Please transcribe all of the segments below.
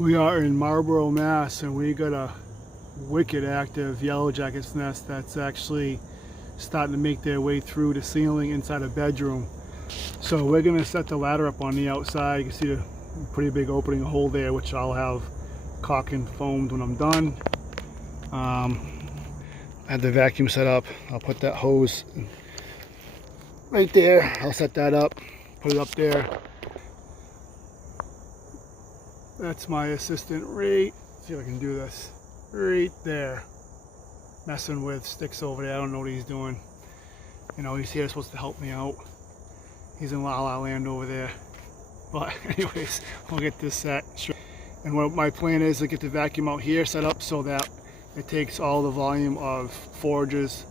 We are in Marlboro, Mass, and we got a wicked active yellow jacket's nest that's actually starting to make their way through the ceiling inside a bedroom. So we're gonna set the ladder up on the outside. You can see a pretty big opening hole there, which I'll have caulk and foamed when I'm done. I have the vacuum set up. I'll put that hose right there. I'll set that up, put it up there. That's my assistant right, see if I can do this, right there. Messing with sticks over there. I don't know what he's doing. You know, he's here supposed to help me out. He's in La La Land over there. But anyways, we'll get this set. And what my plan is to get the vacuum out here set up so that it takes all the volume of forages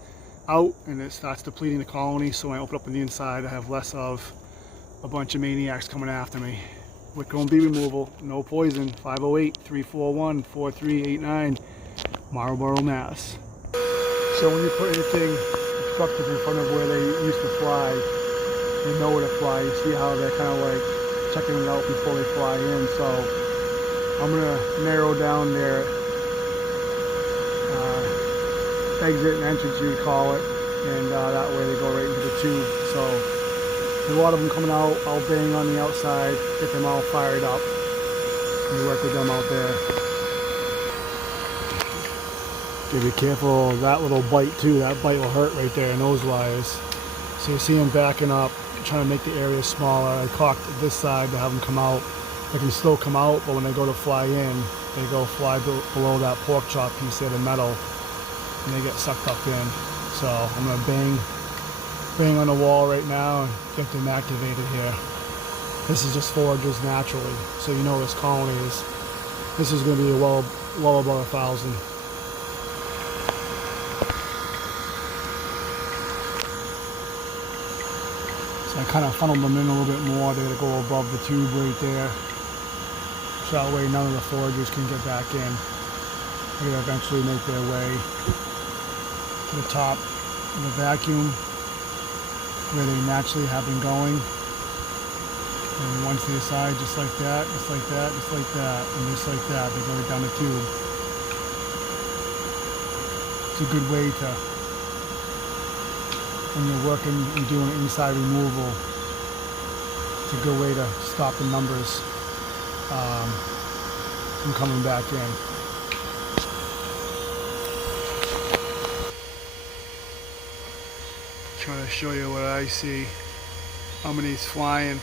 out and it starts depleting the colony. So when I open up on the inside, I have less of a bunch of maniacs coming after me. Wick-Own bee removal, no poison, 508-341-4389, Marlboro, Mass. So when you put anything obstructive in front of where they used to fly, they know where to fly. You see how they're kind of like checking it out before they fly in. So I'm gonna narrow down their exit and entrance, you'd call it, and that way they go right into the tube. So a lot of them coming out, I'll bang on the outside, get them all fired up, and work with them out there. Okay, be careful of that little bite too. That bite will hurt right there in those wires. So you see them backing up, trying to make the area smaller. I caulked this side to have them come out. They can still come out, but when they go to fly in, they go fly below that pork chop piece there, the metal, and they get sucked up in. So I'm gonna bang on the wall right now and get them activated here. This is just forages naturally, so you know this colony is, this is going to be well above 1,000. So I kind of funneled them in a little bit more. They're going to go above the tube right there, so that way none of the foragers can get back in. They're going to eventually make their way to the top of the vacuum where they naturally have been going, and once they decide, just like that, just like that, just like that, and just like that, they go right down the tube. It's a good way to, when you're working and doing inside removal, it's a good way to stop the numbers from coming back in. Trying to show you what I see. How many's flying.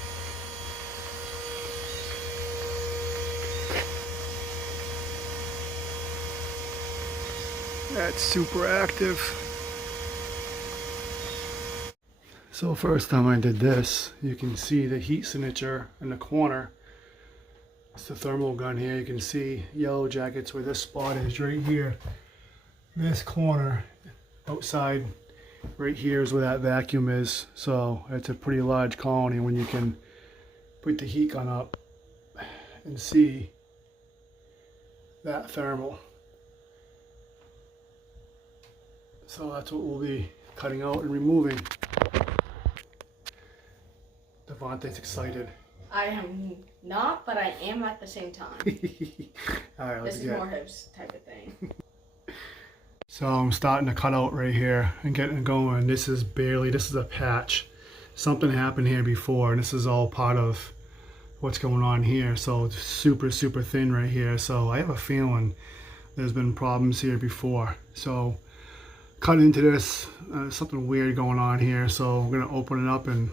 That's super active. So first time I did this, you can see the heat signature in the corner. It's the thermal gun here. You can see yellow jackets where this spot is right here. This corner outside right here is where that vacuum is. So it's a pretty large colony when you can put the heat gun up and see that thermal. So that's what we'll be cutting out and removing. Devontae's excited. I am not, but I am at the same time. All right, let's This is more his type of thing. So I'm starting to cut out right here and getting going. This is a patch. Something happened here before, and this is all part of what's going on here. So it's super, super thin right here. So I have a feeling there's been problems here before. So cut into this, something weird going on here. So we're gonna open it up and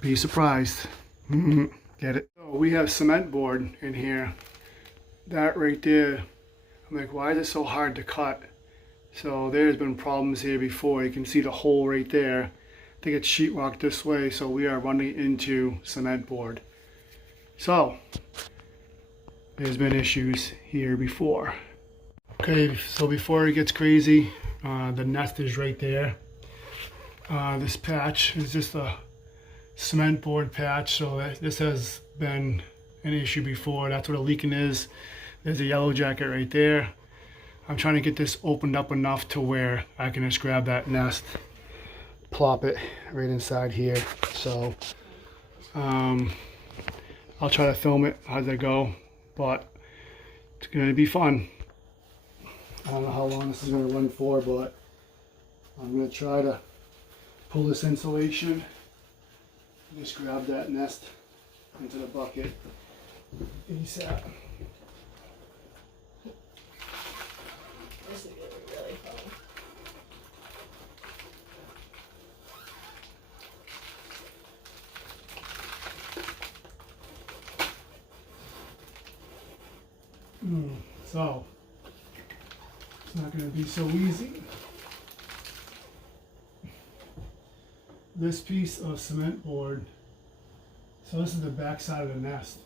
be surprised. Get it? So we have cement board in here. That right there, I'm like, why is it so hard to cut? So there's been problems here before. You can see the hole right there. I think it's sheetrock this way, so we are running into cement board. So there's been issues here before. Okay, so before it gets crazy, the nest is right there. This patch is just a cement board patch, so this has been an issue before. That's what a leaking is. There's a yellow jacket right there. I'm trying to get this opened up enough to where I can just grab that nest, plop it right inside here. So I'll try to film it as I go. but it's going to be fun. I don't know how long this is going to run for, but I'm going to try to pull this insulation. Just grab that nest into the bucket ASAP. This is gonna be really fun. So, it's not going to be so easy. This piece of cement board, so this is the back side of the nest.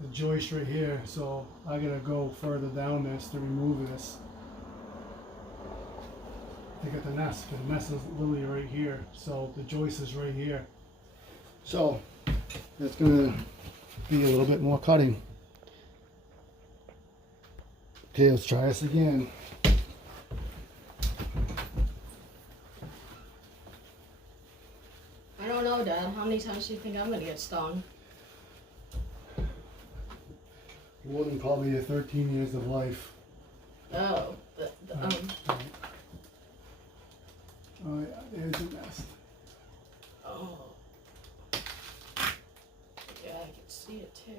The joist right here, so I gotta go further down this to remove this to get the nest. The nest is literally right here, so the joist is right here. So it's gonna be a little bit more cutting. Okay, let's try this again. I don't know, Dad. How many times do you think I'm gonna get stung? More than probably your 13 years of life. Oh, Oh yeah, there's the nest. Oh. Yeah, I can see it too.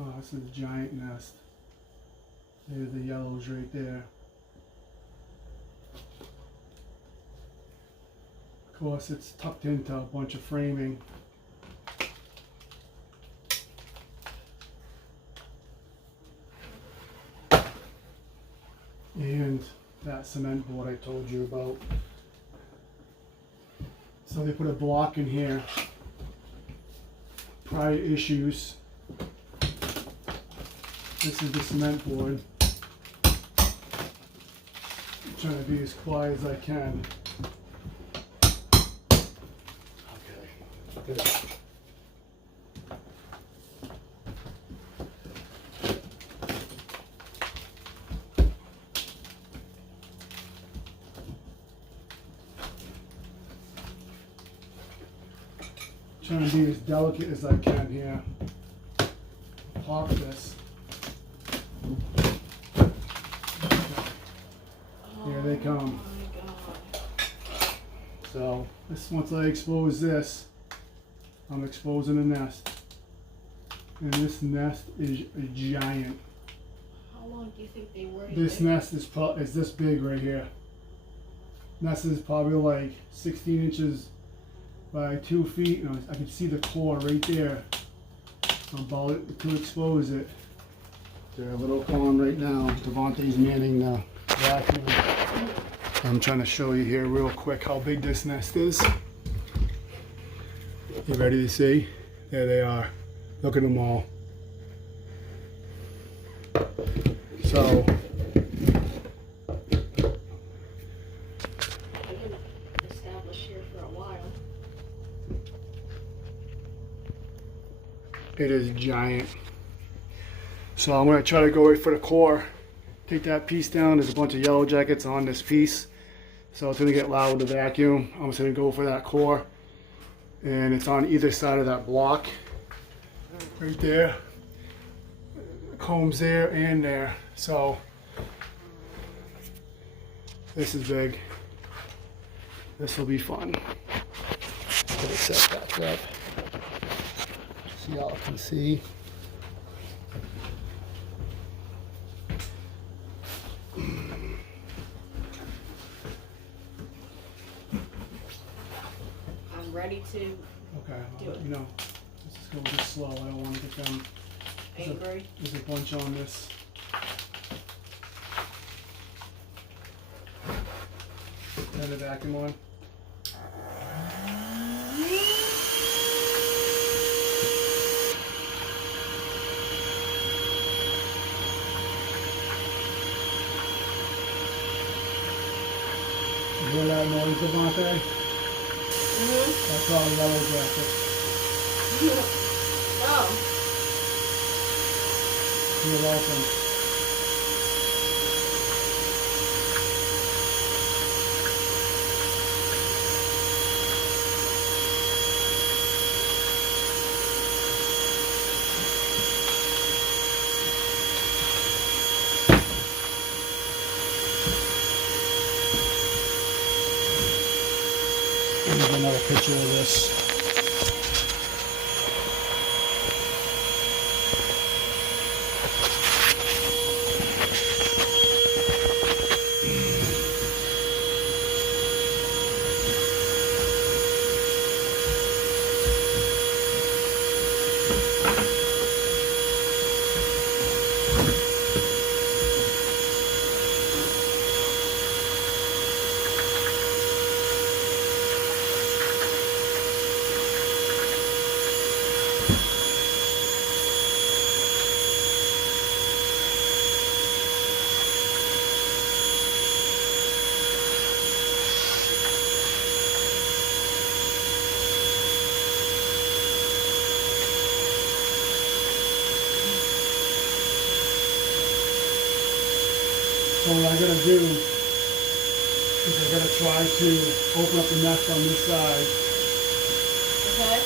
Oh, this is a giant nest. There's the yellows right there. Of course, it's tucked into a bunch of framing. And that cement board I told you about. So they put a block in here. Prior issues. This is the cement board. I'm trying to be as quiet as I can. Okay. Good. Trying to be as delicate as I can here. Pop this. Here they come. Oh my God. So this, once I expose this, I'm exposing a nest. And this nest is a giant. How long do you think they were? This nest is this big right here. Nest is probably like 16 inches by 2 feet, and I can see the core right there. I'm about to expose it. They're a little calm right now. Devontae's manning the vacuum. I'm trying to show you here real quick how big this nest is. You ready to see? There they are. Look at them all. So it is giant. So I'm going to try to go right for the core. Take that piece down. There's a bunch of yellow jackets on this piece. So it's going to get loud with the vacuum. I'm just going to go for that core. And it's on either side of that block. Right there. Combs there and there. So this is big. This will be fun. Get it set back up. So y'all can see. I'm ready to. Okay, I'll let you know. Let's just go just slow. I don't want to get them angry. There's a bunch on this. Turn the vacuum on. You hear that noise, Devontae? That's all yellow jacket. Oh. You're welcome. another picture of this. So what I'm going to do is I'm going to try to open up the nest on this side. Okay.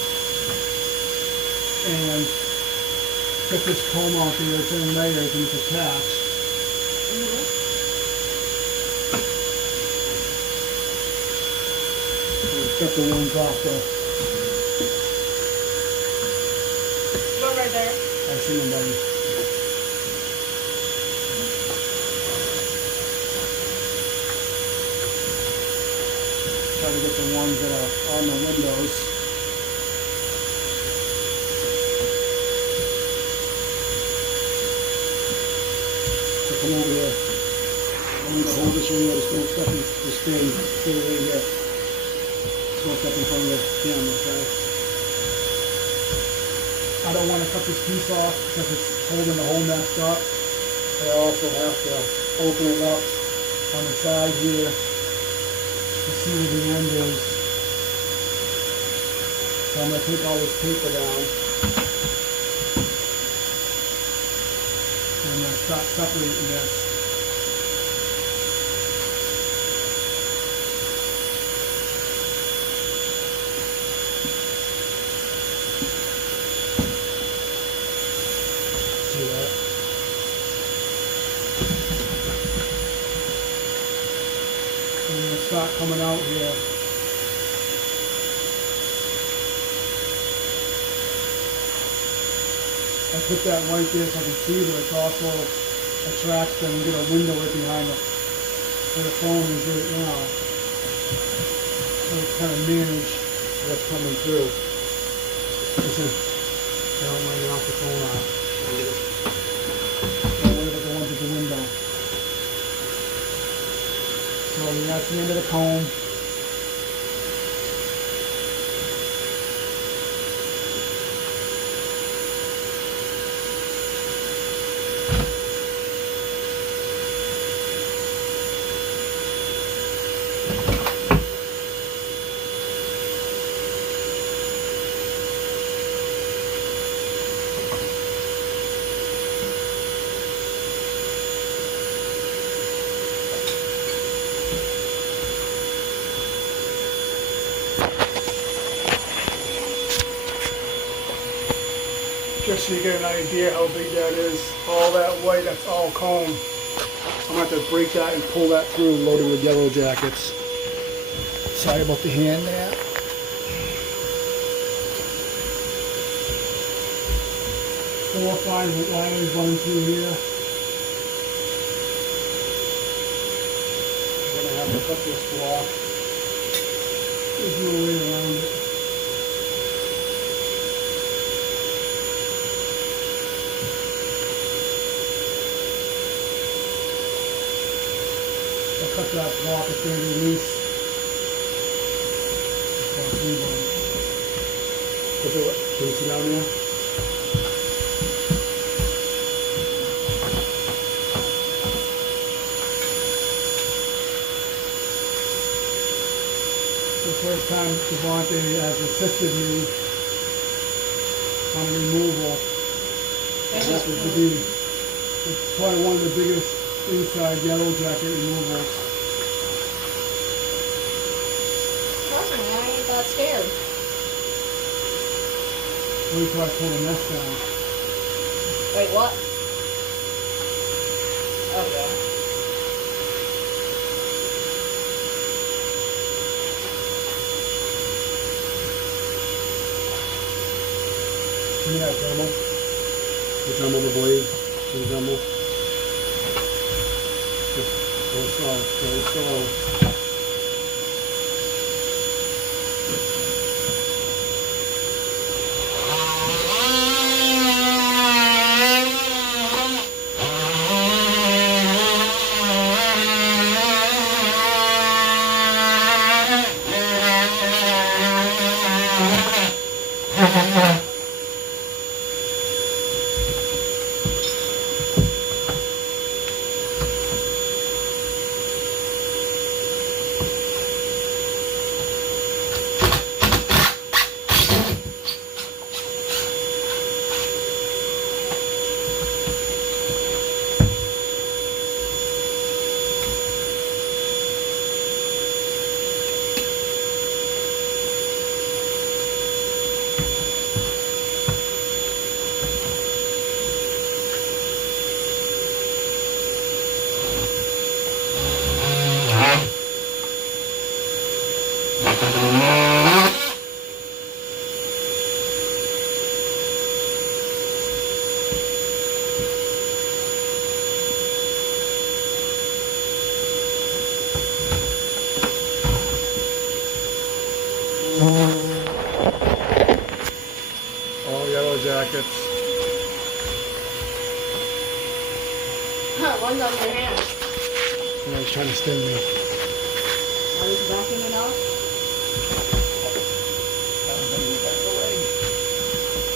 And get this comb out here. It's in layers and it's attached. So get the ones off the... Look right there. I see them, buddy. Try to get the ones that are on the windows. So come over here. I'm going to hold this over here. There's no stuff in the screen. Stay right here. There's no stuff in front of the camera, okay? I don't want to cut this piece off because it's holding the whole nest up. I also have to open it up on the side here to see where the end is. So I'm going to take all this paper down. And I'm going to start separating this. See that? I'm going to start coming out here. I put that white there so I can see, but it also attracts them and get a window right behind them where the phone is right now. So it's kind of manage what's coming through. Listen, I don't want to get off the phone out. Don't worry about the ones at the window. So that's the end of the comb. Just so you get an idea how big that is. All that white, that's all comb. I'm going to have to break that and pull that through, loaded with yellow jackets. Sorry about the hand there. Four or five wires running through here. I'm going to have to cut this block. There's no way around it. Cut that block, it's going to be loose. Can you sit down there? The first time Devontae has assisted me on removal. It happens to be, it's probably one of the biggest inside yellow jacket removals. I ain't that scared. Wait till I pull the nest down. Wait, what? Oh, yeah. Give me that Dremel. The Dremel, the blade. The Dremel. Just go slow. Go slow. All yellow jackets. One's on your hand. He's trying to sting me. Are you vacuuming off?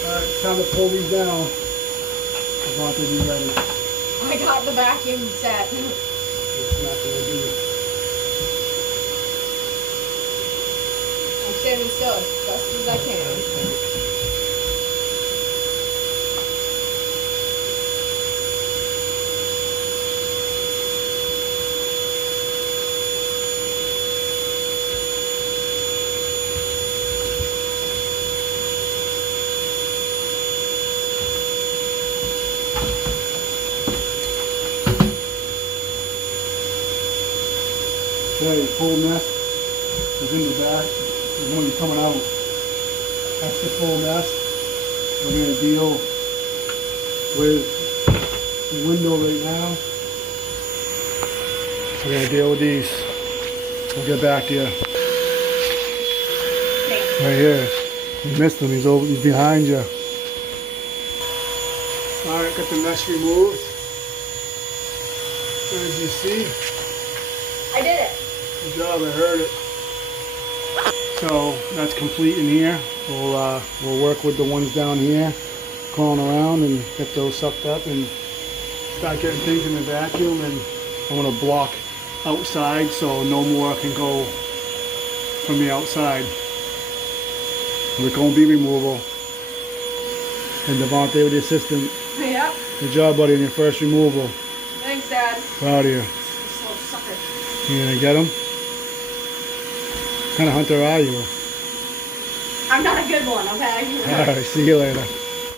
Alright, it's time to pull these down. I want to be ready. I got the vacuum set. It's not going to do it. I'm standing still as best as I can. Okay, the full nest is in the back. There's one coming out. That's the full nest. We're going to deal with the window right now. We're going to deal with these. We'll get back to you. Right here. You missed him. He's behind you. Alright, got the mesh removed. As you see. I did it. Good job, I heard it. So that's complete in here. We'll work with the ones down here, crawling around, and get those sucked up and start getting things in the vacuum. And I'm going to block outside so no more can go from the outside. We're going to be removal. And Devontae with the assistant. Yep. Good job, buddy, on your first removal. Thanks, Dad. Proud of you. This little sucker. You gonna get him? What kind of hunter are you? I'm not a good one, okay? Alright, see you later.